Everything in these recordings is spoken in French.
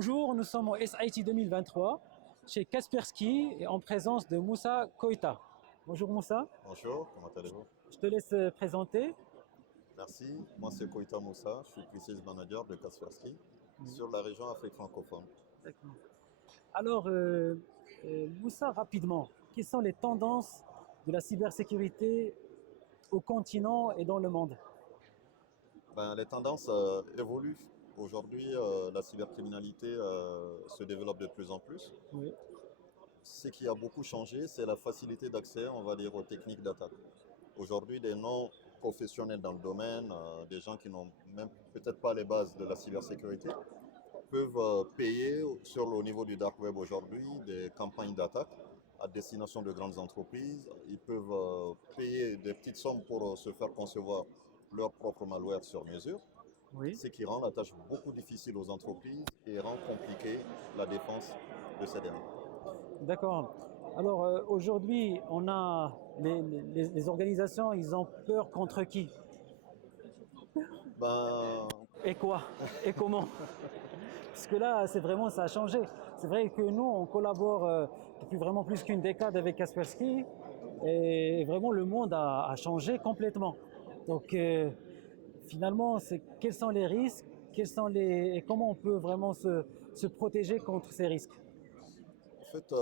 Bonjour, nous sommes au SIT 2023 chez Kaspersky et en présence de Moussa Koita. Bonjour Moussa, Bonjour, comment allez-vous? je te laisse présenter. Merci, moi c'est Koita Moussa, je suis Pre-Sales Manager de Kaspersky sur la région Afrique francophone. D'accord. Alors Moussa, rapidement, quelles sont les tendances de la cybersécurité au continent et dans le monde? Les tendances évoluent. Aujourd'hui, la cybercriminalité se développe de plus en plus. Oui, Ce qui a beaucoup changé, c'est la facilité d'accès, on va dire, aux techniques d'attaque. Aujourd'hui, des non-professionnels dans le domaine, des gens qui n'ont même peut-être pas les bases de la cybersécurité, peuvent payer au niveau du dark web aujourd'hui des campagnes d'attaque à destination de grandes entreprises. Ils peuvent payer des petites sommes pour se faire concevoir leur propre malware sur mesure, oui, ce qui rend la tâche beaucoup difficile aux entreprises et rend compliquée la défense de ces derniers. d'accord. Alors aujourd'hui, on a les organisations, ils ont peur contre qui? Ben, Et quoi? Et comment? Parce que là, c'est vraiment, ça a changé. C'est vrai que nous, on collabore depuis vraiment plus qu'une décade avec Kaspersky et vraiment le monde a changé complètement. Donc finalement, c'est quels sont les risques, et comment on peut vraiment se protéger contre ces risques. en fait,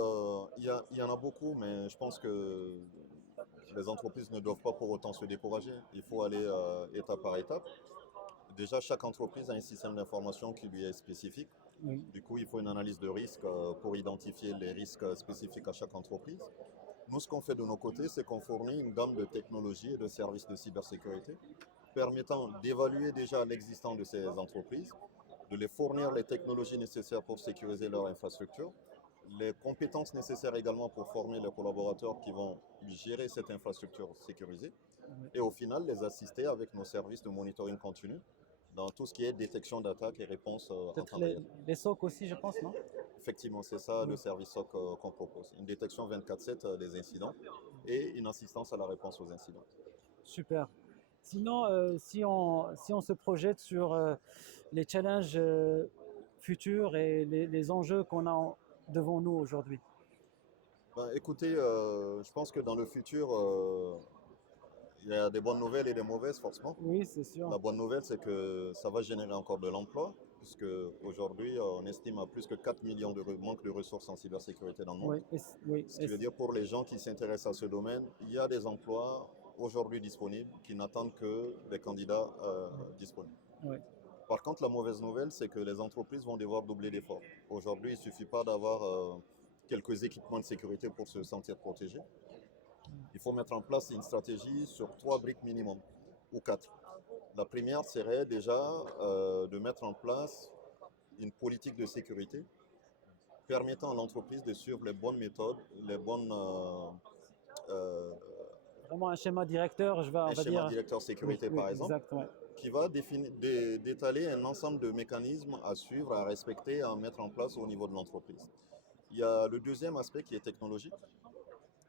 il y en a beaucoup, mais je pense que les entreprises ne doivent pas pour autant se décourager. Il faut aller étape par étape. Déjà, chaque entreprise a un système d'information qui lui est spécifique. Oui, Du coup, il faut une analyse de risque pour identifier les risques spécifiques à chaque entreprise. Nous, ce qu'on fait de nos côtés, c'est qu'on fournit une gamme de technologies et de services de cybersécurité permettant d'évaluer déjà l'existence de ces entreprises, de les fournir les technologies nécessaires pour sécuriser leur infrastructure, les compétences nécessaires également pour former les collaborateurs qui vont gérer cette infrastructure sécurisée oui. et au final les assister avec nos services de monitoring continu dans tout ce qui est détection d'attaques et réponse en Peut-être temps réel. les SOC aussi, je pense, non? Effectivement, c'est ça le Oui, service SOC qu'on propose. Une détection 24/7 des incidents et une assistance à la réponse aux incidents. super. Sinon, si on se projette sur les challenges futurs et les enjeux qu'on a devant nous aujourd'hui. Écoutez, je pense que dans le futur, il y a des bonnes nouvelles et des mauvaises forcément. Oui, c'est sûr. La bonne nouvelle, c'est que ça va générer encore de l'emploi, puisque aujourd'hui, on estime à plus que 4 millions de manque de ressources en cybersécurité dans le monde. Oui, oui, Ce qui veut dire pour les gens qui s'intéressent à ce domaine, il y a des emplois aujourd'hui disponibles qui n'attendent que les candidats disponibles. oui, Par contre, la mauvaise nouvelle, c'est que les entreprises vont devoir doubler d'efforts. Aujourd'hui, il ne suffit pas d'avoir quelques équipements de sécurité pour se sentir protégé. Il faut mettre en place une stratégie sur 3 briques minimum, ou 4. La première serait déjà de mettre en place une politique de sécurité permettant à l'entreprise de suivre les bonnes méthodes, les bonnes euh, vraiment un schéma directeur, on un va schéma dire. directeur Oui, sécurité oui, par exemple, exact, ouais. qui va d'étaler un ensemble de mécanismes à suivre, à respecter, à mettre en place au niveau de l'entreprise. Il y a le deuxième aspect qui est technologique.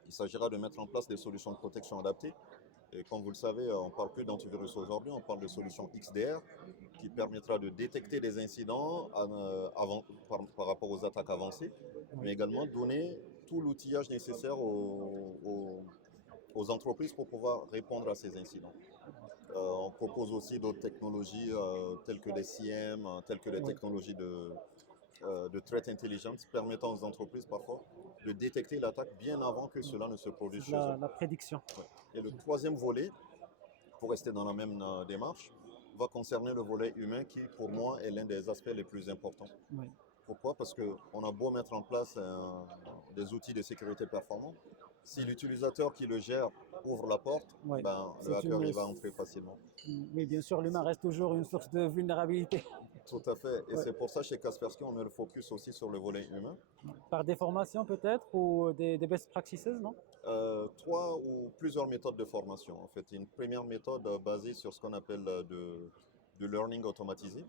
Il s'agira de mettre en place des solutions de protection adaptées. Et comme vous le savez, on ne parle plus d'antivirus aujourd'hui, on parle de solutions XDR qui permettra de détecter des incidents par rapport aux attaques avancées, Oui. mais également donner tout l'outillage nécessaire aux entreprises pour pouvoir répondre à ces incidents. On propose aussi d'autres technologies telles que les CIEM, telles que les Oui. technologies de threat intelligence permettant aux entreprises parfois de détecter l'attaque bien avant que cela ne se produise C'est de chez eux. la prédiction. Ouais. Et le troisième volet, pour rester dans la même démarche, va concerner le volet humain qui, pour moi, est l'un des aspects les plus importants. Oui. Pourquoi? Parce qu'on a beau mettre en place des outils de sécurité performants, si l'utilisateur qui le gère ouvre la porte, Oui. le C'est hacker une, il va entrer facilement. oui, bien sûr, l'humain reste toujours une source de vulnérabilité. Tout à fait. Et Ouais. c'est pour ça chez Kaspersky, on met le focus aussi sur le volet humain. Par des formations peut-être ou des best practices, non? 3 ou plusieurs méthodes de formation. En fait, une première méthode basée sur ce qu'on appelle de learning automatisé,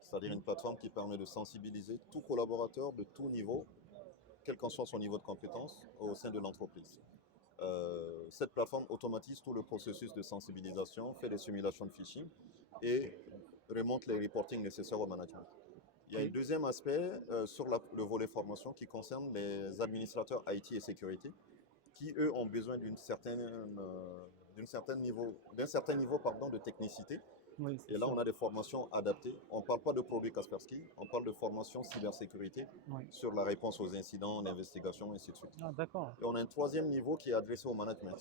c'est-à-dire une plateforme qui permet de sensibiliser tout collaborateur de tout niveau, quel qu'en soit son niveau de compétence, au sein de l'entreprise. Cette plateforme automatise tout le processus de sensibilisation, fait des simulations de phishing et remonte les reportings nécessaires au management. Il y a un deuxième aspect sur le volet formation qui concerne les administrateurs IT et sécurité, qui eux ont besoin d'un certain niveau pardon, de technicité. Oui, c'est Et là, sûr. on a des formations adaptées. On ne parle pas de produits Kaspersky, on parle de formation cybersécurité Oui. sur la réponse aux incidents, l'investigation, et ainsi de suite. Ah, d'accord. Et on a un troisième niveau qui est adressé au management.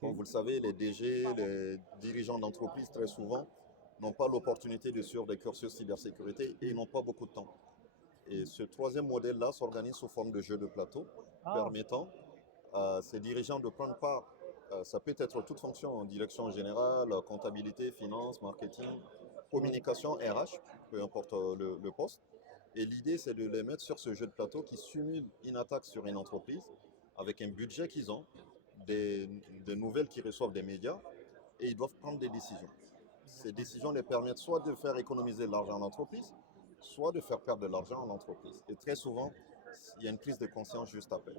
Comme Ok. vous le savez, les DG, les dirigeants d'entreprise, très souvent, n'ont pas l'opportunité de suivre des cursus cybersécurité et ils n'ont pas beaucoup de temps. Et ce troisième modèle-là s'organise sous forme de jeu de plateau, Ah, permettant à ces dirigeants de prendre part. Ça peut être toute fonction en direction générale, comptabilité, finance, marketing, oui. communication, RH, peu importe le poste. Et l'idée, c'est de les mettre sur ce jeu de plateau qui simule une attaque sur une entreprise avec un budget qu'ils ont, des, des nouvelles qu'ils reçoivent des médias et ils doivent prendre des décisions. Ces décisions les permettent soit de faire économiser de l'argent en entreprise, soit de faire perdre de l'argent en entreprise. Et très souvent, il y a une prise de conscience juste après.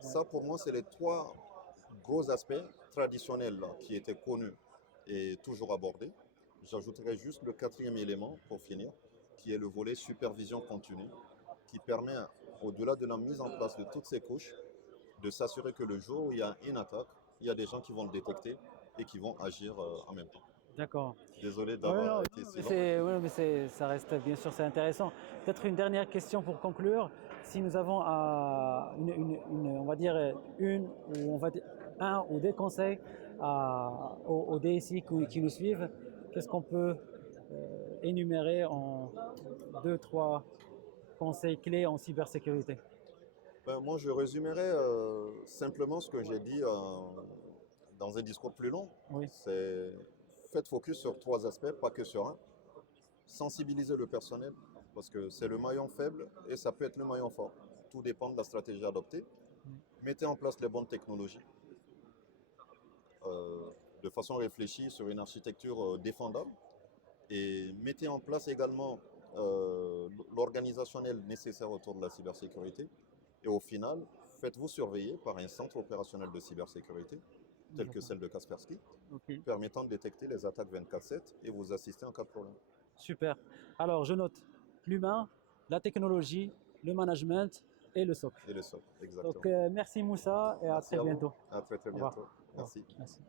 Ça, pour moi, c'est les trois gros aspects traditionnels là, qui étaient connus et toujours abordés. J'ajouterai juste le quatrième élément pour finir, qui est le volet supervision continue, qui permet, au-delà de la mise en place de toutes ces couches, de s'assurer que le jour où il y a une attaque, il y a des gens qui vont le détecter et qui vont agir en même temps. D'accord. Désolé Ouais, d'avoir non, été non, si mais long. ça reste bien sûr, c'est intéressant. Peut-être une dernière question pour conclure. Si nous avons on va dire un ou des conseils aux DSI qui nous suivent, qu'est-ce qu'on peut énumérer en deux, trois conseils clés en cybersécurité? Ben, moi, je résumerai simplement ce que j'ai dit dans un discours plus long. Oui, C'est faites focus sur trois aspects, pas que sur un. Sensibiliser le personnel, parce que c'est le maillon faible et ça peut être le maillon fort. Tout dépend de la stratégie adoptée. Mettez en place les bonnes technologies euh, de façon réfléchie sur une architecture défendable et mettez en place également l'organisationnel nécessaire autour de la cybersécurité. Et au final, faites-vous surveiller par un centre opérationnel de cybersécurité, tel que d'accord. celle de Kaspersky, Ok. permettant de détecter les attaques 24/7 et vous assister en cas de problème. Super. Alors, je note l'humain, la technologie, le management et le SOC. Et le SOC, Donc, exactement. merci Moussa et à Merci très à vous. bientôt. À très très Au revoir. bientôt. Au revoir. Merci. Merci.